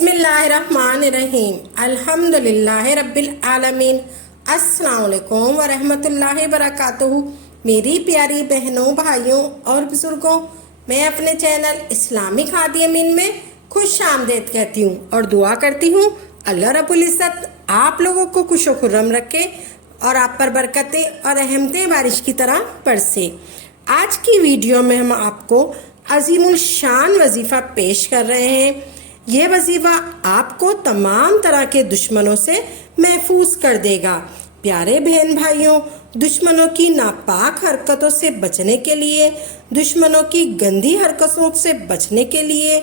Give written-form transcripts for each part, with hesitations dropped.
बिस्मिल्लाहिर्रहमानिर्रहीम अल्हम्दुलिल्लाहि रब्बिल आलमीन। अस्सलाम वालेकुम व रहमतुल्लाहि व बरकातुहू। मेरी प्यारी बहनों, भाइयों और बुजुर्गों, मैं अपने चैनल इस्लामिक हादी अमीन में खुश आमदेद कहती हूँ और दुआ करती हूँ अल्लाह रब्बुल इज़्ज़त आप लोगों को खुश व खुर्रम रखे और आप पर बरकतें और रहमतें बारिश की तरह बरसे। आज की वीडियो में हम आपको अजीमुल शान वजीफ़ा पेश कर रहे हैं। ये वजीफ़ा आपको तमाम तरह के दुश्मनों से महफूज कर देगा। प्यारे बहन भाइयों, दुश्मनों की नापाक हरकतों से बचने के लिए, दुश्मनों की गंदी हरकतों से बचने के लिए,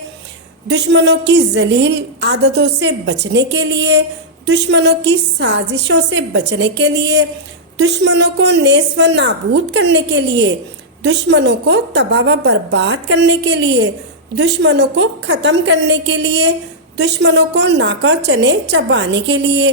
दुश्मनों की जलील आदतों से बचने के लिए, दुश्मनों की साजिशों से बचने के लिए, दुश्मनों को नेस्व नाबूद करने के लिए, दुश्मनों को तबाह व बर्बाद करने के लिए, दुश्मनों को ख़त्म करने के लिए, दुश्मनों को नाका चने चबाने के लिए,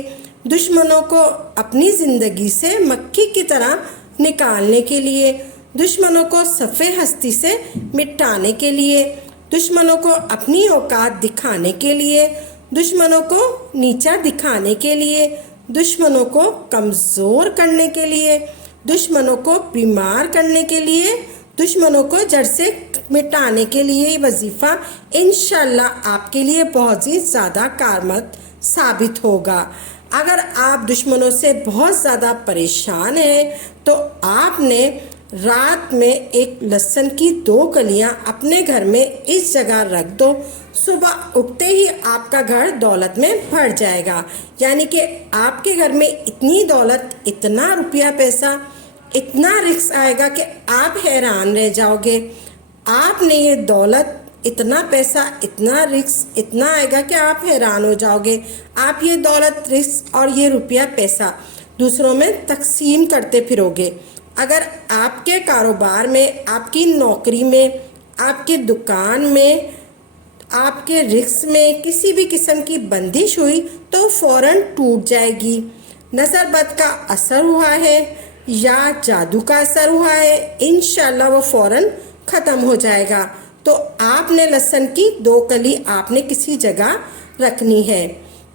दुश्मनों को अपनी ज़िंदगी से मक्खी की तरह निकालने के लिए, दुश्मनों को सफ़े हस्ती से मिटाने के लिए, दुश्मनों को अपनी औकात दिखाने के लिए, दुश्मनों को नीचा दिखाने के लिए, दुश्मनों को कमज़ोर करने के लिए, दुश्मनों को बीमार करने के लिए, दुश्मनों को जड़ से मिटाने के लिए वजीफ़ा इंशाअल्लाह आपके लिए बहुत ही ज़्यादा कारगर साबित होगा। अगर आप दुश्मनों से बहुत ज़्यादा परेशान हैं तो आपने रात में एक लहसुन की 2 कलियां अपने घर में इस जगह रख दो। सुबह उठते ही आपका घर दौलत में भर जाएगा, यानी कि आपके घर में इतनी दौलत, इतना रुपया पैसा, इतना रिस्क आएगा कि आप हैरान रह जाओगे। आपने ये दौलत, इतना पैसा, इतना रिस्क, इतना आएगा कि आप हैरान हो जाओगे। आप ये दौलत, रिस्क और ये रुपया पैसा दूसरों में तकसीम करते फिरोगे। अगर आपके कारोबार में, आपकी नौकरी में, आपकी दुकान में, आपके रिस्क में किसी भी किस्म की बंदिश हुई तो फ़ौरन टूट जाएगी। नज़र बद का असर हुआ है या जादू का असर हुआ है, इंशाअल्लाह वो फ़ौरन ख़त्म हो जाएगा। तो आपने लहसुन की 2 कली आपने किसी जगह रखनी है।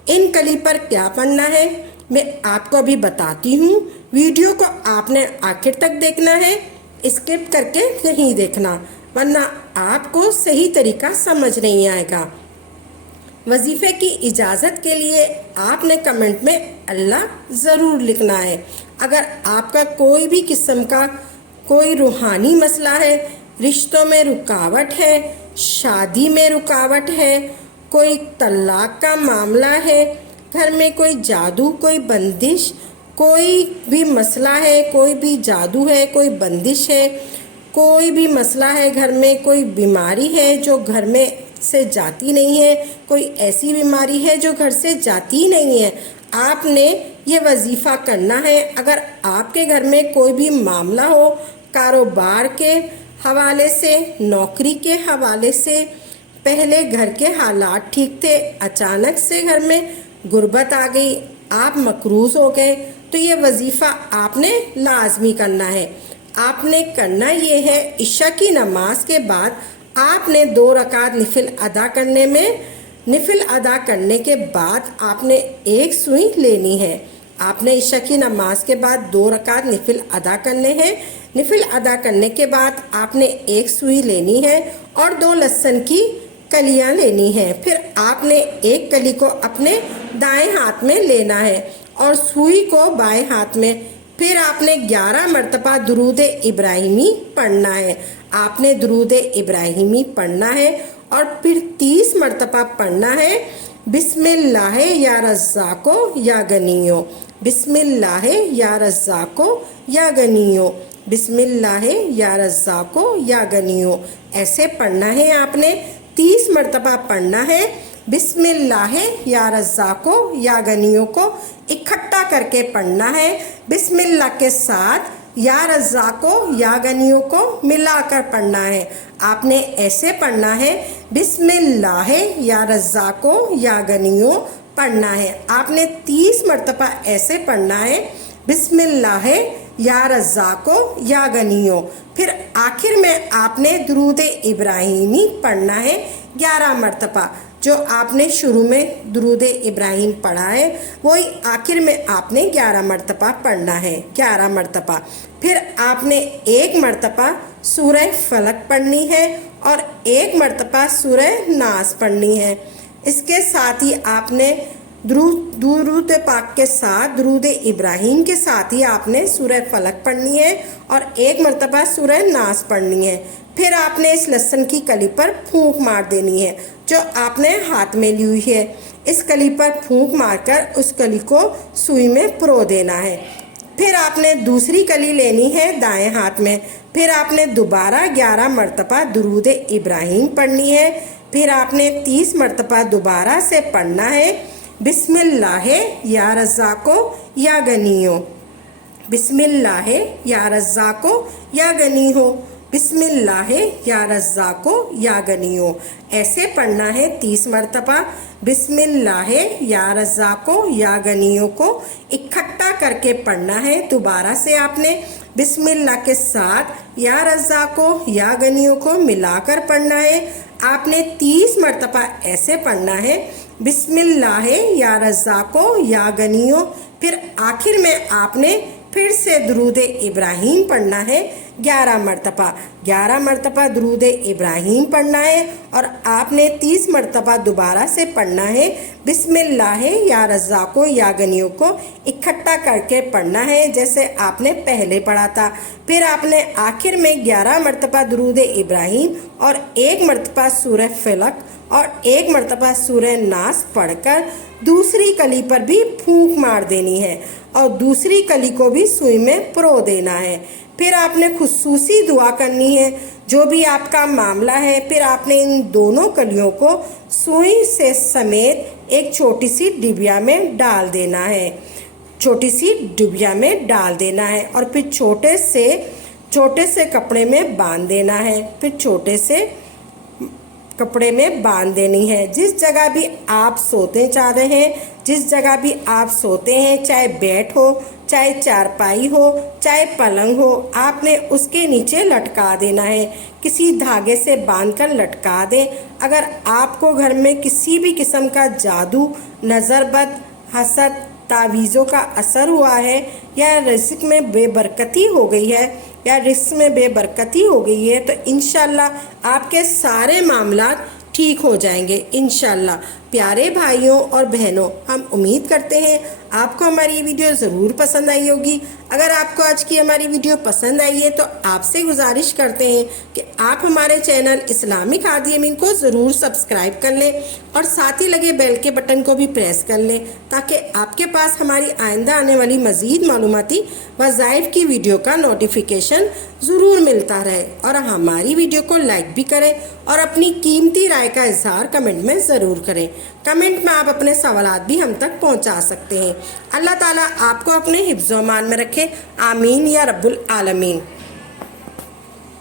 इन कली पर क्या पढ़ना है मैं आपको अभी बताती हूँ। वीडियो को आपने आखिर तक देखना है, स्किप करके नहीं देखना, वरना आपको सही तरीका समझ नहीं आएगा। वजीफ़े की इजाज़त के लिए आपने कमेंट में अल्लाह ज़रूर लिखना है। अगर आपका कोई भी किस्म का कोई रूहानी मसला है, रिश्तों में रुकावट है, शादी में रुकावट है, कोई तलाक का मामला है, घर में कोई जादू, कोई बंदिश, कोई भी मसला है, कोई भी जादू है, कोई बंदिश है, कोई भी मसला है, घर में कोई बीमारी है जो घर में से जाती नहीं है, कोई ऐसी बीमारी है जो घर से जाती नहीं है, आपने ये वजीफ़ा करना है। अगर आपके घर में कोई भी मामला हो, कारोबार के हवाले से, नौकरी के हवाले से, पहले घर के हालात ठीक थे, अचानक से घर में गुर्बत आ गई, आप मकरूज़ हो गए, तो ये वजीफ़ा आपने लाजमी करना है। आपने करना ये है, इशा की नमाज के बाद आपने 2 रकात नफिल अदा करने में, नफिल अदा करने के बाद आपने 1 सुई लेनी है। आपने इशा की नमाज के बाद 2 रकात नफिल अदा करने हैं। नफिल अदा करने के बाद आपने 1 सुई लेनी है और 2 लहसुन की कलियां लेनी है। फिर आपने 1 कली को अपने दाएं हाथ में लेना है और सुई को बाएं हाथ में। फिर आपने 11 मरतबा दुरूद इब्राहिमी पढ़ना है। आपने दुरूद इब्राहिमी पढ़ना है और फिर 30 मरतबा पढ़ना है बिस्मिल्लाह या रज़्ज़ाको या गनियो, बिस्मिल्लाह या रज़्ज़ाको या गनियो, बिस्मिल्लाह या रज़्ज़ाको या गनियो। ऐसे पढ़ना है, आपने 30 मरतबा पढ़ना है। बिस्मिल्लाह या रज़्ज़ाको या गनियो को इकट्ठा करके पढ़ना है। बिस्मिल्लाह के साथ या रज़्ज़ाको या गनियो को मिलाकर पढ़ना है। आपने ऐसे पढ़ना है, बिस्मिल्लाह या रज़्ज़ाको या गनियो पढ़ना है। आपने 30 मरतबा ऐसे पढ़ना है, बिस्मिल्लाह या रज़्ज़ाको या गनियो। फिर आखिर में आपने दुरूद इब्राहिमी पढ़ना है 11 मरतबा। جو آپ نے شروع میں درود ابراہیم پڑھا ہے وہی آخر میں آپ نے 11 مرتبہ پڑھنا ہے، 11 مرتبہ۔ پھر آپ نے 1 مرتبہ سورہ فلق پڑھنی ہے اور 1 مرتبہ سورہ ناس پڑھنی ہے۔ اس کے ساتھ ہی آپ نے درود پاک کے ساتھ، درود ابراہیم کے ساتھ ہی آپ نے سورہ فلق پڑھنی ہے اور 1 مرتبہ سورہ ناس پڑھنی ہے۔ پھر آپ نے اس لہسن کی کلی پر پھونک مار دینی ہے جو آپ نے ہاتھ میں لی ہوئی ہے۔ اس کلی پر پھونک مار کر اس کلی کو سوئی میں پرو دینا ہے۔ پھر آپ نے دوسری کلی لینی ہے دائیں ہاتھ میں۔ پھر آپ نے دوبارہ 11 مرتبہ درود ابراہیم پڑھنی ہے۔ پھر آپ نے 30 مرتبہ دوبارہ سے پڑھنا ہے بسم اللہ یا رزاقو یا غنیو، بسم اللہ یا رزاقو یا غنیو، بسم اللہ یا رزاقو یا غنیو۔ ایسے پڑھنا ہے 30 مرتبہ۔ بسم اللہ یا رزاقو یا غنیو کو اکٹھا کر کے پڑھنا ہے۔ دوبارہ سے آپ نے بسم اللہ کے ساتھ یا رزاقو یا غنیو کو ملا کر پڑھنا ہے۔ آپ نے 30 مرتبہ ایسے پڑھنا ہے بسم اللہ یا رزاقو یا غنیو۔ پھر آخر میں آپ نے پھر سے درود ابراہیم پڑھنا ہے 11 مرتبہ، 11 مرتبہ درود ابراہیم پڑھنا ہے اور آپ نے 30 مرتبہ دوبارہ سے پڑھنا ہے بسم اللہ یا رزاقو یا غنیو کو اکٹھا کر کے پڑھنا ہے جیسے آپ نے پہلے پڑھا تھا۔ پھر آپ نے آخر میں 11 مرتبہ درود ابراہیم اور 1 مرتبہ سورہ فلق اور 1 مرتبہ سورہ ناس پڑھ کر دوسری کلی پر بھی پھونک مار دینی ہے اور دوسری کلی کو بھی سوئی میں پرو دینا ہے۔ پھر آپ نے خصوصی دعا کرنی ہے جو بھی آپ کا معاملہ ہے۔ پھر آپ نے ان دونوں کلیوں کو سوئی سے سمیت ایک چھوٹی سی ڈبیا میں ڈال دینا ہے، چھوٹی سی ڈبیا میں ڈال دینا ہے اور پھر چھوٹے سے کپڑے میں باندھ دینا ہے، پھر چھوٹے سے کپڑے میں باندھ دینی ہے۔ جس جگہ بھی آپ سوتے چاہتے ہیں، جس جگہ بھی آپ سوتے ہیں، چاہے بیڈ ہو، چاہے چارپائی ہو، چاہے پلنگ ہو، آپ نے اس کے نیچے لٹکا دینا ہے، کسی دھاگے سے باندھ کر لٹکا دیں۔ اگر آپ کو گھر میں کسی بھی قسم کا جادو، نظر بد، حسد، تعویذوں کا اثر ہوا ہے یا رزق میں بے برکتی ہو گئی ہے یا رزق میں بے برکتی ہو گئی ہے تو انشاءاللہ آپ کے سارے معاملات ٹھیک ہو جائیں گے انشاءاللہ۔ پیارے بھائیوں اور بہنوں، ہم امید کرتے ہیں آپ کو ہماری یہ ویڈیو ضرور پسند آئی ہوگی۔ اگر آپ کو آج کی ہماری ویڈیو پسند آئی ہے تو آپ سے گزارش کرتے ہیں کہ آپ ہمارے چینل اسلامک ہادی امین کو ضرور سبسکرائب کر لیں اور ساتھ ہی لگے بیل کے بٹن کو بھی پریس کر لیں تاکہ آپ کے پاس ہماری آئندہ آنے والی مزید معلوماتی وظائف کی ویڈیو کا نوٹیفیکیشن ضرور ملتا رہے، اور ہماری ویڈیو کو لائک بھی کریں اور اپنی قیمتی رائے کا اظہار کمنٹ میں ضرور کریں۔ کمنٹ میں آپ اپنے سوالات بھی ہم تک پہنچا سکتے ہیں۔ اللہ تعالیٰ آپ کو اپنے حفظ و امان میں رکھے، آمین یا رب العالمین۔